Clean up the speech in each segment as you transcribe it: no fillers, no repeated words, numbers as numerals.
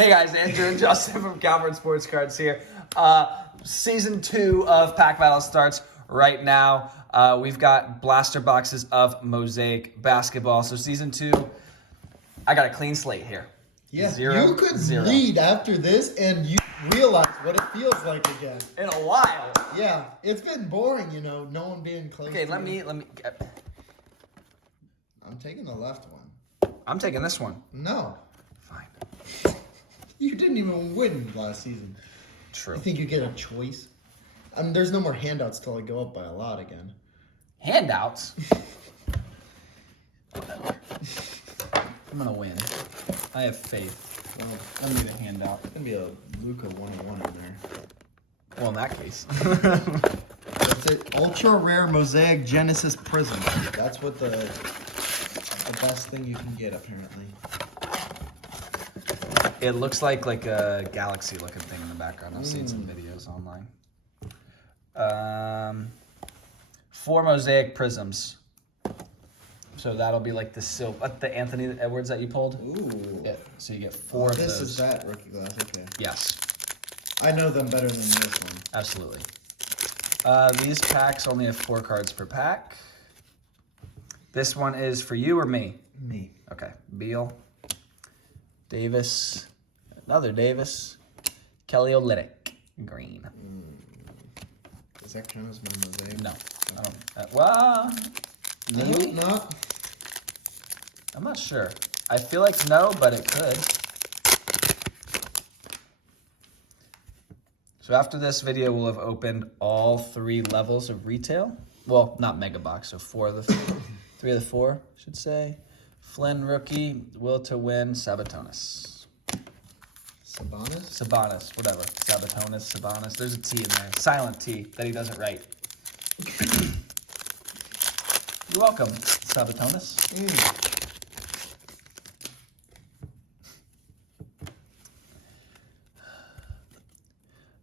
Hey guys, Andrew and Justin from Calvert Sports Cards here. Season 2 of Pack Battle starts right now. We've got blaster boxes of Mosaic basketball. So Season 2, I got a clean slate here. Yeah, 0, you could 0. read after this and you realize what it feels like again. In a while. Yeah, it's been boring, you know, no one being close. Okay, to let me. I'm taking the left one. I'm taking this one. No. Fine. You didn't even win last season. True. You think you get a choice? There's no more handouts till I go up by a lot again. Handouts? Whatever. I'm going to win. I have faith. Well, I need a handout. there's going to be a Luca 101 in there. Well, in that case. That's it. Ultra rare Mosaic Genesis Prism. That's what the best thing you can get, apparently. It looks like a galaxy looking thing in the background. I've seen some videos online. 4 Mosaic prisms. So that'll be like the Anthony Edwards that you pulled. Ooh. Yeah. So you get 4 of those. This is that rookie glass, okay. Yes. I know them better than this one. Absolutely. These packs only have 4 cards per pack. This one is for you or me? Me. Okay. Beal. Davis. Another Davis. Kelly Olynyk. Green. Does that count as my Mosaic? No. I don't. Well, maybe? No. I'm not sure. I feel like no, but it could. So after this video, we'll have opened all 3 levels of retail. Well, not mega box, so 3 of the 4, I should say. Flynn rookie, will to win, Sabonis. Sabonis, whatever. Sabonis. There's a T in there. Silent T that he doesn't write. You're welcome, Sabonis.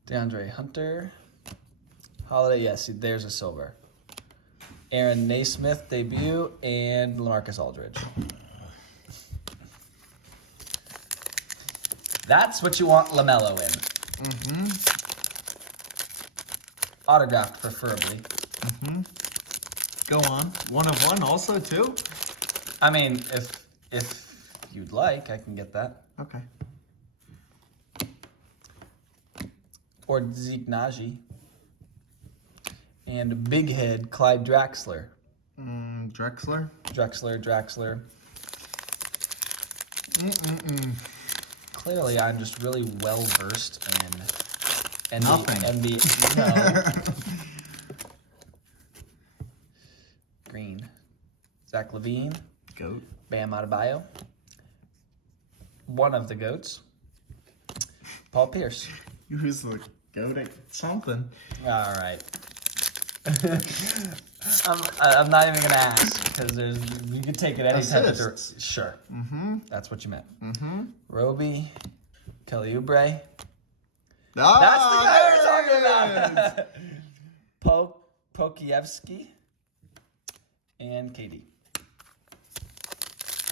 DeAndre Hunter. Holiday, yes, there's a silver. Aaron Naismith debut, and LaMarcus Aldridge. That's what you want LaMelo in. Mm-hmm. Autographed, preferably. Mm-hmm. Go on. 1 of 1 also, too? I mean, if you'd like, I can get that. Okay. Or Zeke Naji. And big head, Clyde Draxler. Drexler? Draxler. Clearly, I'm just really well versed in NBA. No. Green. Zach LaVine. Goat. Bam Adebayo. One of the goats. Paul Pierce. Who's the goat at something? All right. I'm not even gonna ask because you could take it any temperature. Sure. That's what you meant. Roby, Kelly Oubre. That's the guy we're talking about. Pokievsky and KD.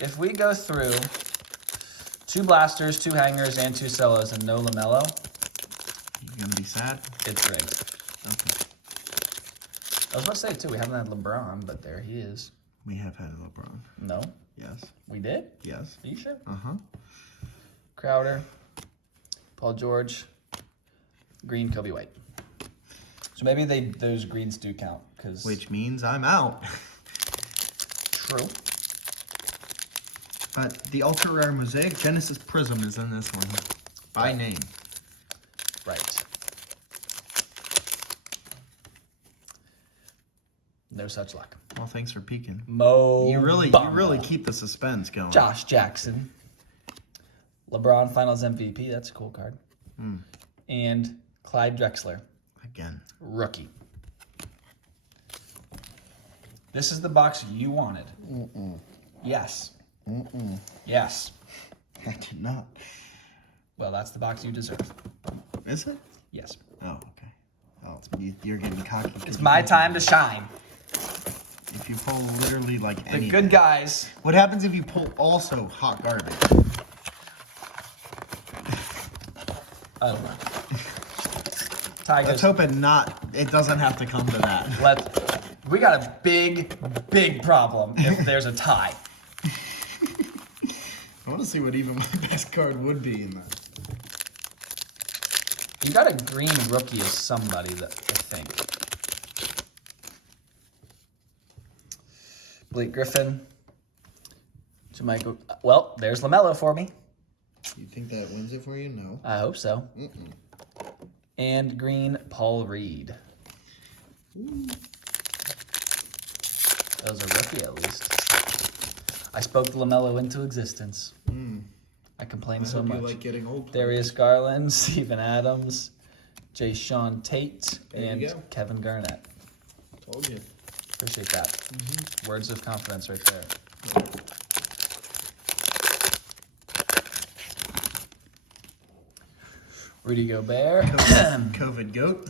If we go through 2 blasters, 2 hangers, and 2 solos, and no LaMelo, You gonna be sad? it's rigged. Okay. I was about to say, too, we haven't had LeBron, but there he is. We have had LeBron. No? Yes. We did? Yes. Are you sure? Uh-huh. Crowder, Paul George, green, Kobe White. So maybe those greens do count. Which means I'm out. True. But the ultra rare Mosaic Genesis Prism is in this one. By name. Right. No such luck. Well, thanks for peeking. You really keep the suspense going. Josh Jackson. LeBron Finals MVP. That's a cool card. And Clyde Drexler. Again. Rookie. This is the box you wanted. Yes. Yes. I did not. Well, that's the box you deserve. Is it? Yes. Oh, okay. Oh, you're getting cocky. It's my time to shine. If you pull literally like The anything. good guys. What happens if you pull also hot garbage? I don't know. Tigers. Let's hope it doesn't have to come to that. We got a big problem if there's a tie. I want to see what even my best card would be in that. You got a green rookie as somebody that I think. Blake Griffin. Jamaica. Well, there's LaMelo for me. You think that wins it for you? No. I hope so. And green, Paul Reed. Ooh. That was a rookie at least. I spoke LaMelo into existence. I complained so much. You like getting old players. Darius Garland, Steven Adams, Jay Sean Tate, and Kevin Garnett. Told you. Appreciate that. Words of confidence right there. Rudy Gobert. COVID goat.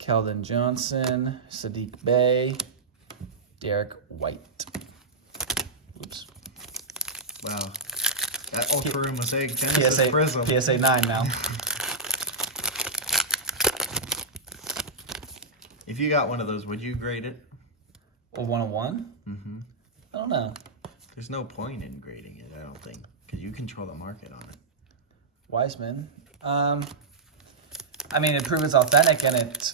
Keldon Johnson, Sadiq Bey, Derek White. Oops. Wow. That Ultra Rare Mosaic Genesis Prism. PSA 9 now. If you got one of those, would you grade it? A 101? I don't know. There's no point in grading it, I don't think, because you control the market on it. Wiseman. I mean, it proves it's authentic and it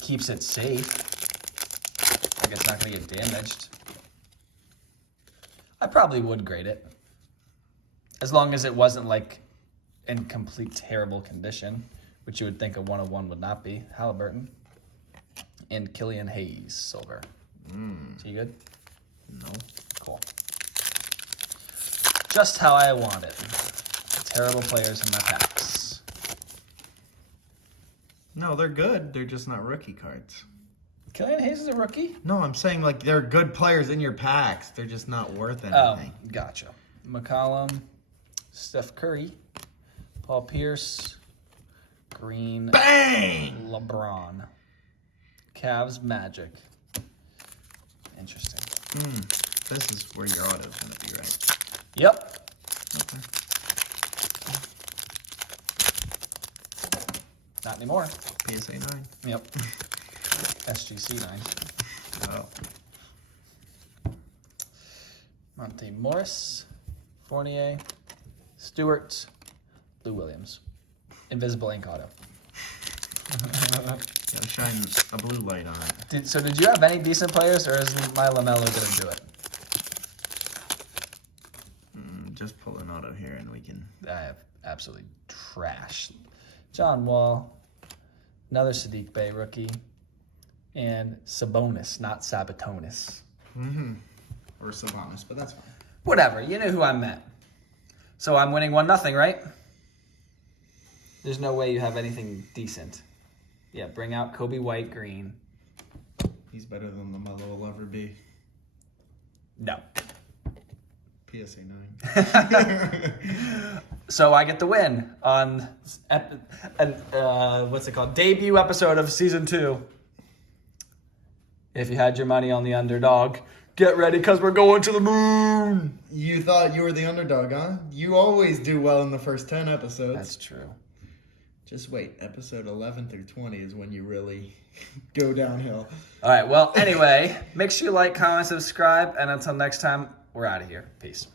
keeps it safe. Like it's not going to get damaged. I probably would grade it. As long as it wasn't like in complete terrible condition, which you would think a 101 would not be. Halliburton. And Killian Hayes, silver. Is he good? No. Cool. Just how I want it. Terrible players in my packs. No, they're good. They're just not rookie cards. Killian Hayes is a rookie? No, I'm saying like they're good players in your packs. They're just not worth Oh, anything. gotcha. McCollum, Steph Curry, Paul Pierce, Green, Bang! LeBron, Cavs, Magic. Interesting. This is where your auto's going to be, right? Yep. Okay. Not anymore. PSA 9. Yep. SGC 9. Oh. Monte Morris, Fournier, Stewart, Lou Williams. Invisible ink auto. Gotta shine a blue light on it. Did you have any decent players, or is my LaMelo going to do it? Just pull an auto here and we can... I have absolutely trash. John Wall, another Sadiq Bey rookie, and Sabonis, not Sabonis. Or Sabonis, but that's fine. Whatever, you knew who I meant. So I'm winning 1-0, right? There's no way you have anything decent. Yeah, bring out Kobe White green. He's better than LaMelo will ever be. No. PSA 9. So I get the win on what's it called? Debut episode of season 2. If you had your money on the underdog, get ready because we're going to the moon. You thought you were the underdog, huh? You always do well in the first 10 episodes. That's true. Just wait. Episode 11 through 20 is when you really go downhill. All right. Well, anyway, make sure you like, comment, subscribe, and until next time, we're out of here. Peace.